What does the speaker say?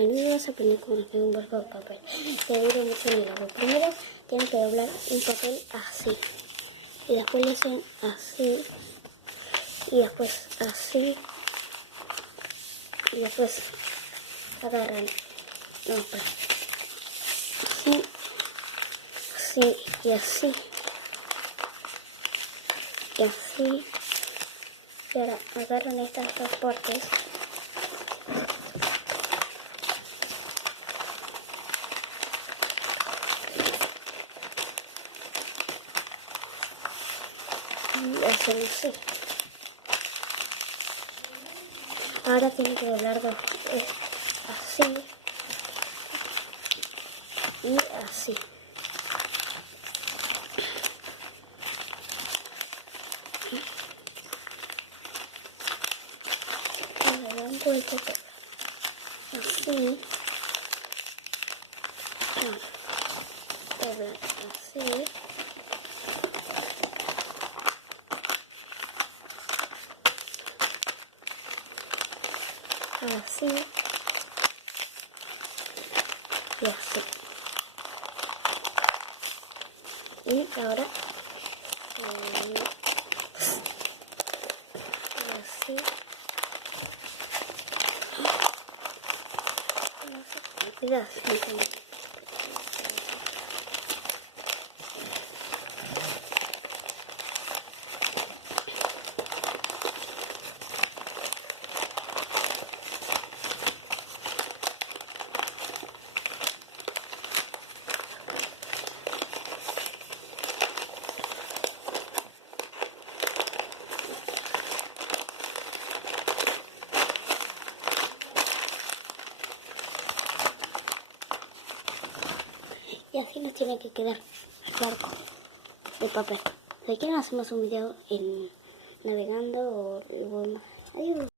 Bienvenidos a aprender con un barco de papel que dura mucho en el agua. Primero tienen que doblar un papel así y después le hacen así y después así y después agarran, no, espera, así, así y así y así, y ahora agarran estas dos partes y hacen así. Ahora tienen que doblar dos, así y así. Y le dan vuelta todo. Así. Doblan así. Así y así. Y ahora así. Cuidado, y así nos tiene que quedar el barco de papel. Si quieren hacemos un video en navegando o... Adiós.